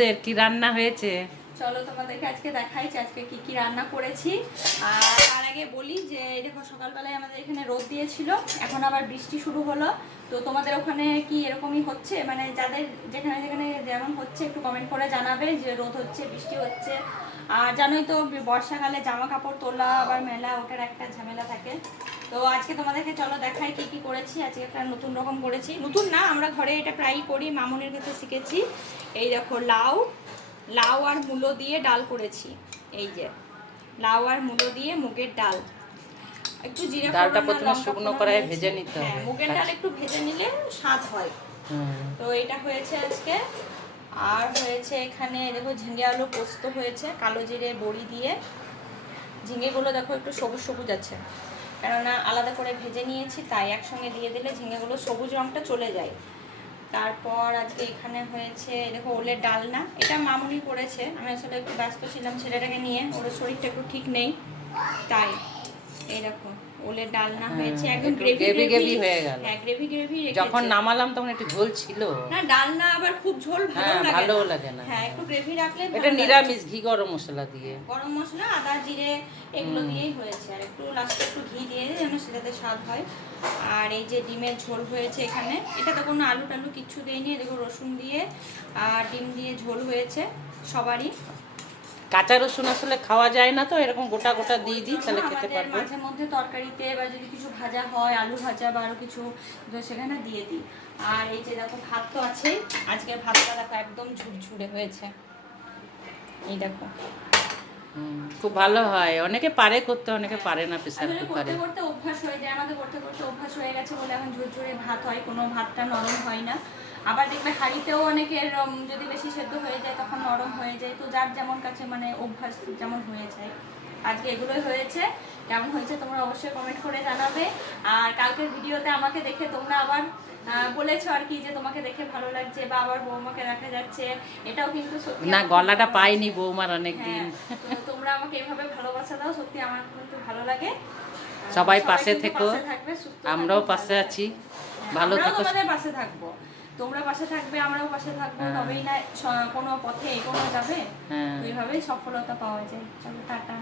বন্ধুদের কি রান্না হয়েছে। চলো তোমাদেরকে আজকে দেখাইছি আজকে কি কি রান্না করেছি। আর তার আগে বলি যে এই দেখো সকালবেলায় আমাদের এখানে রোদ দিয়েছিল, এখন আবার বৃষ্টি শুরু হলো। তো তোমাদের ওখানে কি এরকমই হচ্ছে? মানে যাদের যেখানে যেখানে যেমন হচ্ছে একটু কমেন্ট করে জানাবে যে রোদ হচ্ছে বৃষ্টি হচ্ছে। আর জানোই তো বর্ষাকালে জামা কাপড় তোলা আবার মেলা ওঠার একটা ঝামেলা থাকে। তো আজকে তোমাদেরকে চলো দেখাই কি কি করেছি। আজকে একটা নতুন রকম করেছি, নতুন না, আমরা ঘরে এটা প্রায়ই করি, মামুনির কাছে শিখেছি। এই দেখো লাউ আর মূলো দিয়ে ডাল করেছি। এই যে লাউ আর মূলো দিয়ে মুগের ডাল, একটু জিরা ডালটা প্রথমে শুকনো কড়াইয়ে ভেজে নিতে হবে। মুগের ডাল একটু ভেজে নিলে স্বাদ হয়। তো এটা হয়েছে আজকে। আর হয়েছে এখানে দেখো ঝিঙে আলু পোস্ত হয়েছে, কালো জিরে বড়ি দিয়ে। ঝিঙেগুলো দেখো একটু সবুজ সবুজ আছে, কেননা আলাদা করে ভেজে নিয়েছি, তাই একসঙ্গে দিয়ে দিলে ঝিঙেগুলো সবুজ রঙটা চলে যায়। তারপর আজকে এখানে হয়েছে দেখো ওলের ডালনা, এটা মামুনি করেছে, আমি আসলে একটু ব্যস্ত ছিলাম ছেলেটাকে নিয়ে, ওর শরীরটা একটু ঠিক নেই, তাই এই দেখো ওলের ডালনা হয়েছে, একদম গ্রেভি হয়ে গেল। হ্যাঁ গ্রেভি যখন নামালাম তখন একটু ঝোল ছিল না, ডালনা আবার খুব ঝোল ভালো লাগে না। হ্যাঁ একটু গ্রেভি রাখলে এটা নিরামিষ ঘি গরম মশলা দিয়ে, গরম মশলা আদা জিরে এগুলো দিয়েই হয়েছে, আর একটু লাস্টে একটু ঘি দিয়ে যেন সেটাতে স্বাদ হয়। আর এই যে ডিমের ঝোল হয়েছে এখানে, এটা তো কোনো আলু টালু কিচ্ছু দেয়নি, দেখো রসুন দিয়ে আর ডিম দিয়ে ঝোল হয়েছে সবারই। কাঁচা রসুন আসলে খাওয়া যায় না, তো এরকম গোটা গোটা দিয়ে দিই তাহলে খেতে পারবো। মাঝে মধ্যে তরকারিতে বা যদি কিছু ভাজা হয় আলু ভাজা বা আরো কিছু সেখানে দিয়ে দিই। আর এই যে দেখো ভাত তো আছেই, আজকে ভাতটা দেখো একদম ঝুরঝুরে হয়েছে, এই দেখো খুব ভালো হয়। অনেকে পারে করতে, অনেকে পারে না প্রেসার কুকারে। করতে করতে অভ্যাস হয়ে যায়, আমাদের করতে করতে অভ্যাস হয়ে গেছে বলে এখন ঝুরঝুরে ভাত হয়, কোনো ভাতটা নরম হয় না। আবার দেখবে হাঁড়িতেও অনেকের যদি বেশি সেদ্ধ হয়ে যায় তখন নরম হয়ে যায়, তো যার যেমন কাছে মানে অভ্যাস যেমন হয়ে যায়। আজকে এগুলোই হয়েছে, কেমন হয়েছে তোমরা অবশ্যই কমেন্ট করে জানাবে। আর কালকের ভিডিওতে আমাকে দেখে তোমরা আবার বলেছো আর কি যে তোমাকে দেখে ভালো লাগছে বা আবার বৌমাকে দেখা যাচ্ছে, এটাও কিন্তু সত্যি না, গলাটা পাইনি বৌমার অনেকদিন। তোমরা আমাকে এভাবে ভালোবাসা দাও, সত্যি আমার কিন্তু ভালো লাগে। সবাই পাশে থেকো, আমরাও পাশে আছি, ভালো থেকো, তোমাদের পাশে থাকবো, তোমরা পাশে থাকবে আমরাও পাশে থাকবো, তবেই না কোনো পথে এগোনো যাবে, এইভাবেই সফলতা পাওয়া যায়। চলো টাটা।